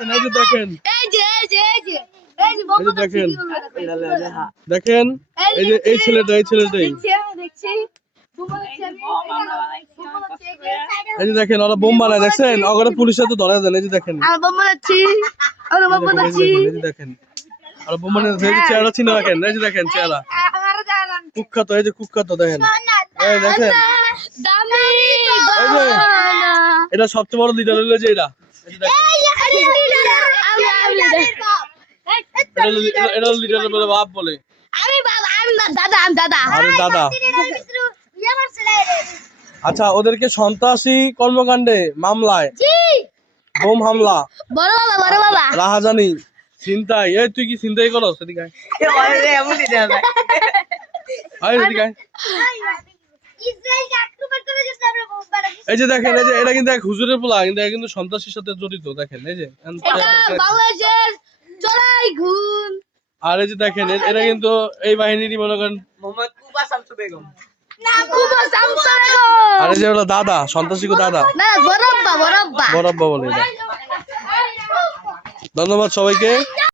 এই যে দেখেন, এই যে দেখেন, দেখেন, এই ছেলেটাই দেখছি এই যে দেখেন, ওরা বোম বানায়, দেখছেন? ওরা পুলিশের তো ধরে দেন। এই যে দেখেন, এই যে দেখেন, ওরা বোম বানায়, চেহারা চিনে রাখেন। এই যে দেখেন চেহারা কুখ্যাত, এই যে কুখ্যাত দেখেন, এই দেখেন, এই যে এটা সবচেয়ে বড় লিডার হলো যে এরা। এই যে দেখেন, এটা লিডার বলে বাপ বলে। আরে দাদা, আচ্ছা, ওদেরকে সন্ত্রাসী কর্মকাণ্ডে মামলায়, বোম হামলা, রাহাজানি, ছিনতাই, এই তুই কি ছিনতাই করস? এদিকে আয়, এদিকে আয়। এই যে দেখেন, এই যে এটা কিন্তু এক হুজুরের পোলা, কিন্তু এরা কিন্তু সন্ত্রাসীর সাথে জড়িত। দেখেন, এই যে, আর এই যে দেখেন, এরা কিন্তু এই বাহিনীরই মনে করেন। আর এই যে ওরা দাদা, সন্ত্রাসী দাদা, বরাব্বা বলে। ধন্যবাদ সবাইকে।